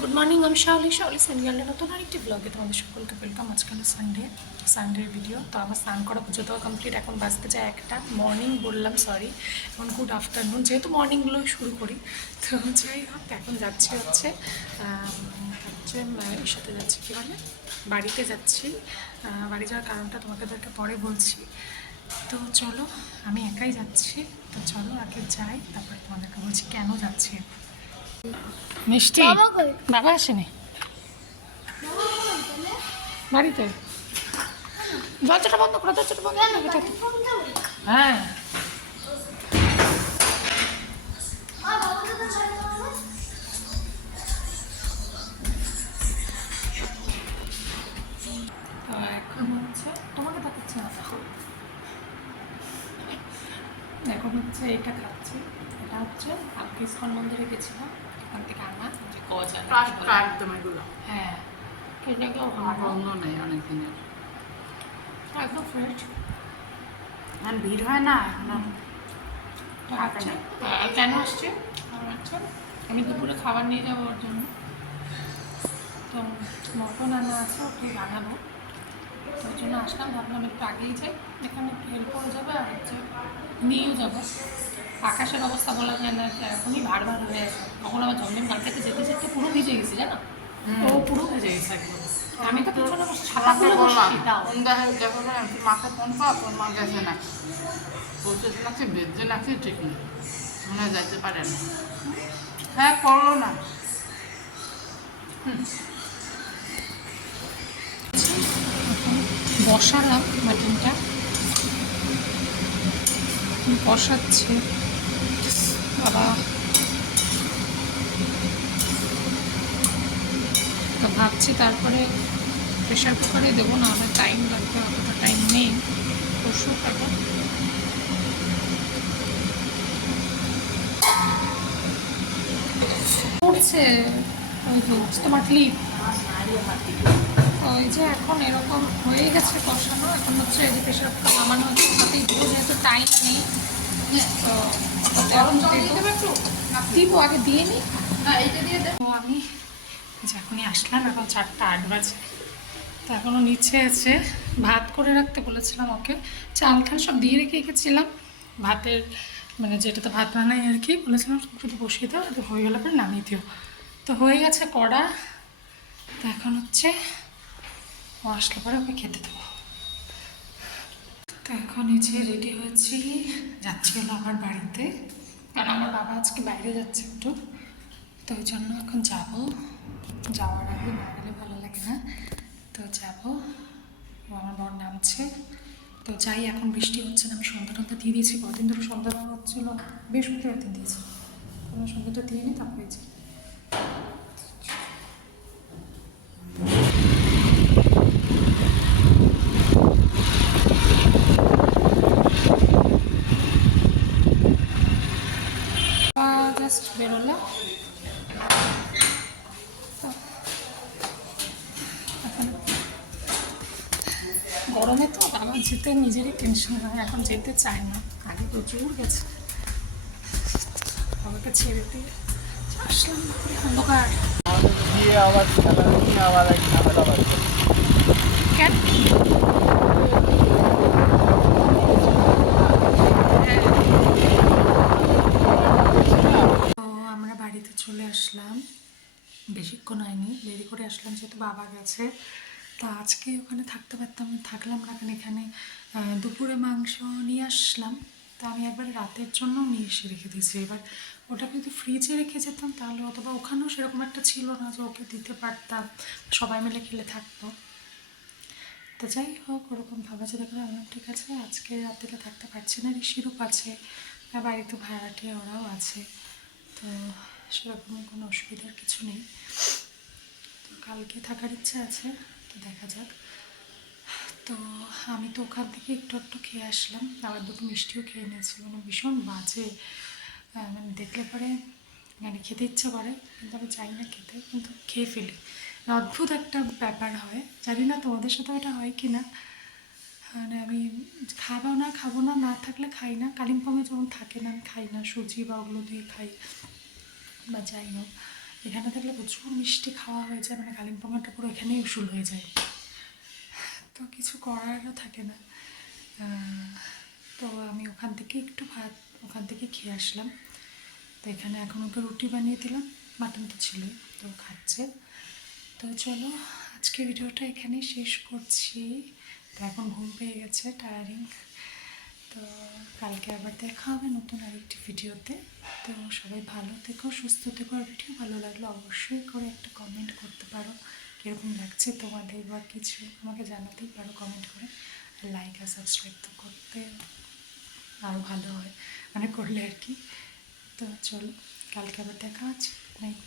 Good morning, আমি Shaoli Sunday নতুন আরেকটি ব্লগে তোমাদের সকলকে ওয়েলকাম। আজকাল সানডের ভিডিও। তো আমার স্নান করা পুজো দেওয়া কমপ্লিট, এখন বাজতে যায় একটা। মর্নিং বললাম, সরি, এখন গুড আফটারনুন, যেহেতু মর্নিংগুলোই শুরু করি। তো যাই হোক, এখন যাচ্ছি হচ্ছে এর সাথে যাচ্ছি, কী বলে, বাড়িতে যাচ্ছি। বাড়ি যাওয়ার কারণটা তোমাদেরকে পরে বলছি। তো চলো, আমি একাই যাচ্ছি। তো চলো আগে যাই, তারপরে তোমাদেরকে বলছি কেন যাচ্ছি। মিষ্টি বাবা আসেনি বাড়িতে। দরজাটা বন্ধ করো, দরজাটা বন্ধ করো। হ্যাঁ, এখন হচ্ছে তোমাকে দেখাচ্ছে না, এখন হচ্ছে এটা খাচ্ছি। এটা হচ্ছে কালকে ইস্কন মন্দিরে গেছিলাম, এখান থেকে আনা যে গজা একদম এগুলো। হ্যাঁ, এটাকেও গন্ধ নেই অনেক দিনের, একদম ফ্রেশ। আর ভিড় হয় না। আচ্ছা, কেন আসছে? আচ্ছা, আমি দুপুরে খাবার নিয়ে যাবো ওর জন্য। তো মটন আনা আছে, ওকে বানাবো। তো ওই জন্য আসলাম, ভাবলাম একটু আগেই যাই, এখানে একটু হেল্প করে যাবে, আর হচ্ছে নিয়েও যাবো। আকাশের অবস্থা বলা যায় না, এখনই ভার হয়ে আছে। তখন আমার জন্মের গান থেকে যেতে যেতে পুরো ভিজে গেছি, জানো, ও পুরো ভিজে গেছে একদম। আমি তো পিছনে ছাতা খুলে বসছি, তাও যখন মাকে ফোন পাওয়া তোর মা গেছে না, বলছে নাকি বেঁচে নাকি ঠিক নেই, মনে হয় যাইতে পারে না। হ্যাঁ, করলো না। বসালাম মাটনটা, বসাচ্ছি। বাবা, তো ভাবছি তারপরে প্রেশার কুকারে দেবো, না আমার টাইম লাগবে, অতটা টাইম নেই। কষুক এখন। পড়ছে ওই যে তোমার ক্লিপ, ওই যে এখন এরকম হয়ে গেছে কষানো। এখন হচ্ছে এই যে প্রেশার কুকার নামানো হচ্ছে, সাথেই দিব, যেহেতু টাইম নেই। তো গরম জল দিয়ে দেবে একটু, দিব আগে দিয়ে নিই। এইটা দিয়ে দেবো। আমি যখনই আসলাম, এখন 4:08 বাজে, তো এখনও নিচে আছে। ভাত করে রাখতে বলেছিলাম ওকে, চাল ঠাল সব দিয়ে রেখে গেছিলাম। ভাতের মানে যেটাতে ভাত বানাই আর কি, বলেছিলাম শুধু বসিয়ে দাও, তো হয়ে গেলে পরে নামিয়ে দিও। তো হয়ে গেছে কড়া। তো এখন হচ্ছে ও আসলে পরে ওকে খেতে দেবো। তো এখন নিচে রেডি হয়েছি, যাচ্ছি হলো আমার বাড়িতে, কারণ আমার বাবা আজকে বাইরে যাচ্ছে একটু। তো ওই জন্য এখন যাব, যাওয়ার আগে না গেলে ভালো লাগে না। তো যাব, আমার বর নামছে। তো যাই, এখন বৃষ্টি হচ্ছে না, আমি সন্ধ্যা দিয়ে দিয়েছি। কদিন ধরে সন্ধ্যা দেওয়া হচ্ছিল, বৃহস্পতিবার দিন দিয়েছি। কোনো সন্ধ্যাটা দিয়ে নিই, তারপরে যাই। জাস্ট বেরোলো। গরমে তো বাবা যেতে নিজেরই টেনশন হয়, এখন যেতে চায় না, আগে প্রচুর গেছে। বাবাকে ছেড়ে দিয়ে আসলাম, অন্ধকার। গিয়ে আবার খেলা নিয়ে আবার এক ঝামেলা বাড়ছে। কেন? তো আমরা বাড়িতে চলে আসলাম, বেশিক্ষণ হয়নি, দেরি করে আসলাম যেহেতু বাবা গেছে। তা আজকে ওখানে থাকতে পারতাম, থাকলাম না, কারণ এখানে দুপুরে মাংস নিয়ে আসলাম। তা আমি একবার রাতের জন্য নিয়ে এসে রেখে দিয়েছি। এবার ওটাকে যদি ফ্রিজে রেখে যেতাম তাহলে, অথবা ওখানেও সেরকম একটা ছিল না যে ওকে দিতে পারতাম, সবাই মিলে খেলে থাকতো। তো যাই হোক, ওরকম ভাবা চিন্তা করে আমার ঠিক আছে, আজকে রাত্রিটা থাকতে পারছি না, ঋষিরূপ আছে, আর বাড়িতে ভাড়াটিয়া ওরাও আছে, তো সেরকম কোনো অসুবিধার কিছু নেই। তো কালকে থাকার ইচ্ছা আছে, তো দেখা যাক। তো আমি তো ওখান থেকে একটু একটু খেয়ে আসলাম, আবার দুটো মিষ্টিও খেয়ে নিয়েছি। মানে ভীষণ বাজে, মানে দেখলে পরে মানে খেতে ইচ্ছা করে, কিন্তু আমি চাই না খেতে, কিন্তু খেয়ে ফেলি। অদ্ভুত একটা ব্যাপার হয়, জানি না তোমাদের সাথে ওটা হয় কি না। মানে আমি খাবো না না থাকলে খাই না। কালিম্পংয়ে যখন থাকে না আমি খাই না, সুজি বা ওগুলো দিয়ে খাই বা যাই হোক। এখানে থাকলে প্রচুর মিষ্টি খাওয়া হয়ে যায়, মানে কালিম্পংটা পুরো এখানেই উসুল হয়ে যায়, তো কিছু করারও থাকে না। তো আমি ওখান থেকে একটু ভাত ওখান থেকে খেয়ে আসলাম। তো এখানে এখন ওকে রুটি বানিয়ে দিলাম, মাটন তো ছিলই, তো খাচ্ছে। তো চলো আজকে ভিডিওটা এখানেই শেষ করছি। তো এখন ঘুম পেয়ে গেছে, টায়ারিং। তো কালকে আবার দেখা হবে নতুন আরেকটি ভিডিওতে। তো সবাই ভালো থেকো, সুস্থ থেকো। আর ভিডিও ভালো লাগলে অবশ্যই করে একটা কমেন্ট করতে পারো, কীরকম লাগছে তোমাদের বা কিছু আমাকে জানাতেই পারো কমেন্ট করে। আর লাইক আর সাবস্ক্রাইব তো করতে আরও ভালো হয়, মানে করলে আর কি। তো চলো কালকে আবার দেখা আছে, নাইট।